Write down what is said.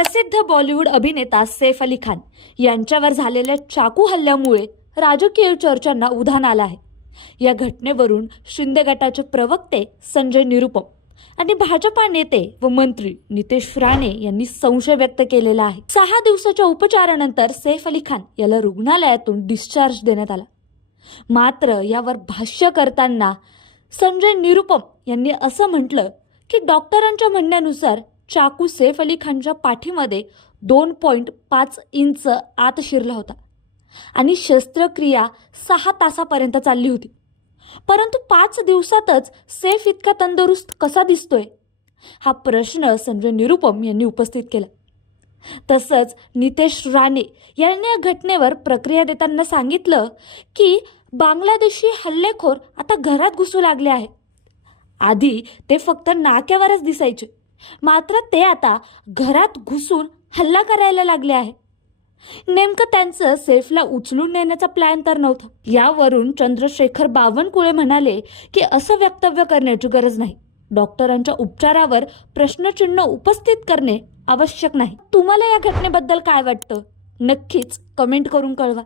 प्रसिद्ध बॉलिवूड अभिनेता सैफ अली खान यांच्यावर झालेल्या चाकू हल्ल्यामुळे राजकीय चर्चांना उधाण आलं आहे. या घटनेवरून शिंदे गटाचे प्रवक्ते संजय निरुपम आणि भाजपा नेते व मंत्री नितेश राणे यांनी संशय व्यक्त केलेला आहे. सहा दिवसाच्या उपचारानंतर सैफ अली खान याला रुग्णालयातून डिस्चार्ज देण्यात आला. मात्र यावर भाष्य करताना संजय निरुपम यांनी असं म्हटलं की डॉक्टरांच्या म्हणण्यानुसार चाकू सैफ अली खानच्या पाठीमध्ये दोन पॉईंट पाच इंच आत शिरला होता. आणि शस्त्रक्रिया सहा तासापर्यंत चालली होती. परंतु पाच दिवसातच सैफ इतका तंदुरुस्त कसा दिसतोय? हा प्रश्न संजय निरुपम यांनी उपस्थित केला. तसंच नितेश राणे यांनी या घटनेवर प्रक्रिया देताना सांगितलं की बांगलादेशी हल्लेखोर आता घरात घुसू लागले आहे आधी ते फक्त नाक्यावरच दिसायचे. मात्र ते आता घरात घुसून हल्ला करायला लागले आहे. नेमकं त्यांचं सेफला उचलून नेण्याचा प्लॅन तर नव्हता. यावरून चंद्रशेखर बावनकुळे म्हणाले की असं वक्तव्य करण्याची गरज नाही. डॉक्टरांच्या उपचारावर प्रश्नचिन्ह उपस्थित करणे आवश्यक नाही. तुम्हाला या घटनेबद्दल काय वाटतं? नक्कीच कमेंट करून कळवा.